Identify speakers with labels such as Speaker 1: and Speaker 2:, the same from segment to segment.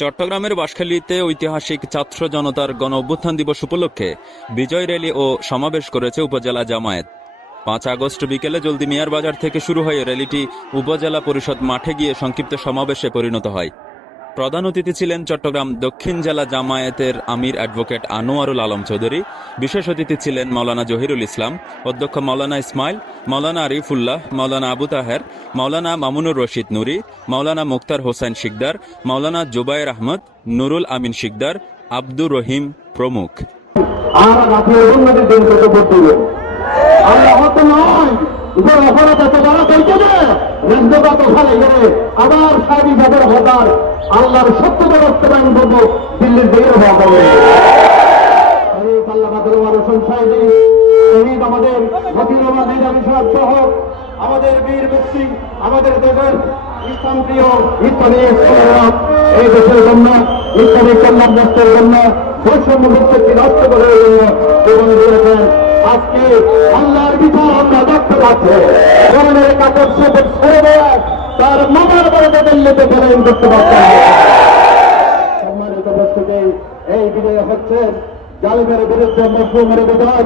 Speaker 1: চট্টগ্রামের বাঁশখালীতে ঐতিহাসিক ছাত্র জনতার গণ অভ্যুত্থান দিবস উপলক্ষে বিজয় র্যালি ও সমাবেশ করেছে উপজেলা জামায়াত। পাঁচ আগস্ট বিকেলে জলদি মিয়ার বাজার থেকে শুরু হয়ে র্যালিটি উপজেলা পরিষদ মাঠে গিয়ে সংক্ষিপ্ত সমাবেশে পরিণত হয়। প্রধান অতিথি ছিলেন চট্টগ্রাম দক্ষিণ জেলা জামায়াতের আমির অ্যাডভোকেট আনোয়ারুল আলম চৌধুরী। বিশেষ অতিথি ছিলেন মৌলানা জহিরুল ইসলাম, অধ্যক্ষ মৌলানা ইসমাইল, মাওলানা আরিফুল্লাহ মৌলানা আবু তাহের মৌলানা মামুনুর রশিদ নুরি মৌলানা মুক্তার হোসেন শিকদার মৌলানা জুবাইর আহমদ, নুরুল আমিন শিকদার, আব্দুর রহিম প্রমুখ।
Speaker 2: আমরা যে অপরাধ এত বড় হৃদয়গত ফলে গেলে আবার সারি যাদের হতার আল্লাহর সত্যতা বাস্তবায়ন করব, দিল্লির দিকে হওয়া শহীদ আমাদের আমাদের বীর ব্যক্তি, আমাদের দেশের ইসলাম প্রিয় ইত্যাদি এই দেশের জন্য ইত্যাদি কল্যাণ রাষ্ট্রের জন্য, বৈষম্য মুক্তি জীবন দিয়েছেন আজকে আল্লাহর বিচার আমরা দেখতে পাচ্ছি। করোনার কাপড় সেপে ছেড়ে দেয় তার মামার বাড়িতে দিল্লিতে ফেরাইন করতে পারছেন সম্মানিত উপস্থিতি, এই বিজয় হচ্ছে জালিমের বিরুদ্ধে মশরুমের বিজয়।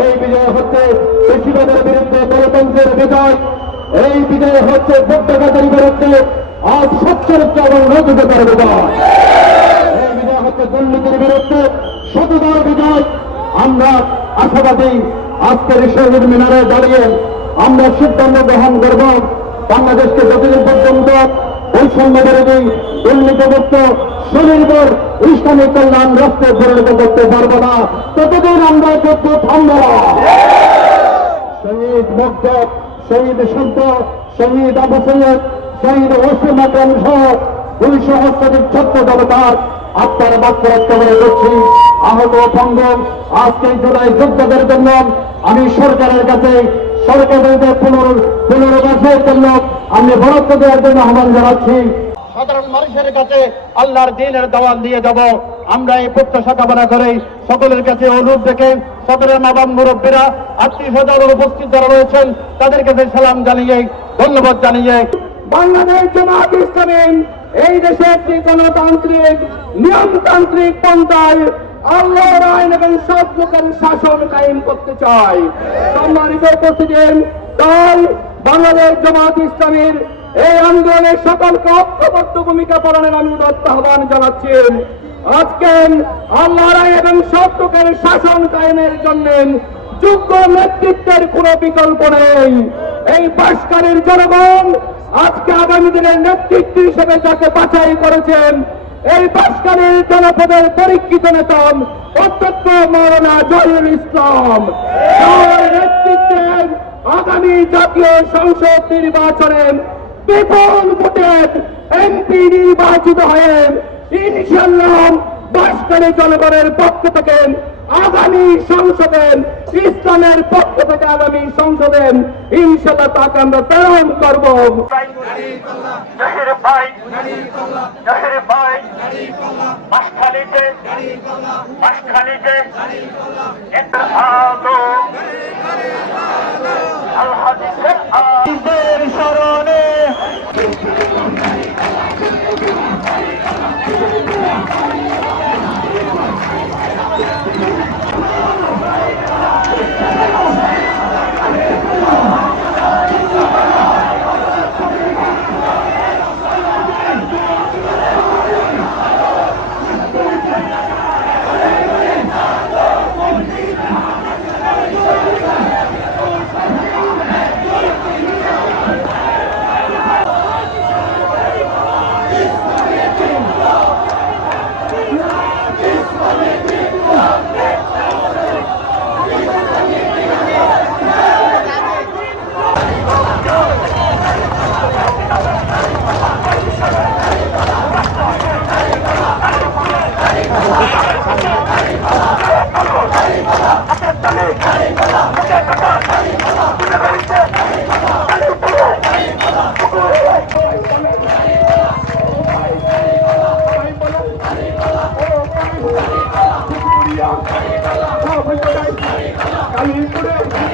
Speaker 2: এই বিজয় হচ্ছে বেশিবাদের বিরুদ্ধে গণতন্ত্রের বিজয়। এই বিজয় হচ্ছে ভোট্টাঘাতের বিরুদ্ধে আজ সচ্চরিত্র এবং নৈতিকতার বিজয়। এই বিজয় হচ্ছে দুর্নীতির বিরুদ্ধে সততার বিজয়। আমরা আশাবাদী আজকের শহীদ মিনারে দাঁড়িয়ে আমরা সিদ্ধান্ত গ্রহণ করব, বাংলাদেশকে যতদিন পর্যন্ত বৈষম্য বিরোধী দুর্নীতিমুক্ত স্বনির্ভর ইসলামিক কল্যাণ রাষ্ট্রে পরিণত করতে পারব না, ততদিন আমরা যুদ্ধ থামব শহীদ মুগ্ধ, শহীদ সন্ত, শহীদ আবু সৈয়দ শহীদ ওসিম আকরম সহ দুই সহস্রাধিক ছাত্র জনতার আত্মার বাক্য রক্ষা করছি আহত ভঙ্গ আজকে জুলাই যোদ্ধাদের জন্য আমি সরকারের কাছে সরকারের পুনর পুনর্বাসের জন্য আমি বরাদ্দ দেওয়ার জন্য আহ্বান জানাচ্ছি। সাধারণ মানুষের কাছে আল্লাহর দিনের দাওয়াত দিয়ে যাব। আমরা এই প্রত্যাশা কামনা করে সকলের কাছে অনুরোধ দেখে সকলের মা বাপ মুরব্বীরা, আত্মীয় স্বজন উপস্থিত যারা রয়েছেন তাদের কাছে সালাম জানিয়ে, ধন্যবাদ জানিয়ে বাংলাদেশ জামাত ইসলামী এই দেশে একটি গণতান্ত্রিক, নিয়মতান্ত্রিক পন্থায় আল্লাহর আইন এবং সব লোকের শাসন কায়েম করতে চায় সম্মানিত উপস্থিতি তাই বাংলাদেশ জামাত ইসলামীর এই আন্দোলনের সকলকে ঐক্যবদ্ধ ভূমিকা পালনের আমি উদাত্ত আহ্বান জানাচ্ছি। আজকে আল্লাহর আইন এবং সব শাসন কায়েমের জন্য যোগ্য নেতৃত্বের কোন বিকল্প নেই। এই বাসকারের জনগণ আজকে আগামী দিনের নেতৃত্ব হিসেবে যাকে বাছাই করেছেন, এই বাসকারের জনপদের পরীক্ষিত নেতা অত্যন্ত মৌলানা জহিরুল ইসলাম। নেতৃত্বে আগামী জাতীয় সংসদ নির্বাচনে বিপুল ভোটে এমপি নির্বাচিত হয়ে ইনশাল্লাহ বাসকারী জনগণের পক্ষ থেকে আগামী সংসদে ইসলামের পক্ষ থেকে আগামী সংসদে ইনশাল্লাহ তাকে আমরা প্রেরণ করব।
Speaker 3: মাসখালিতে
Speaker 4: Caiu por ele.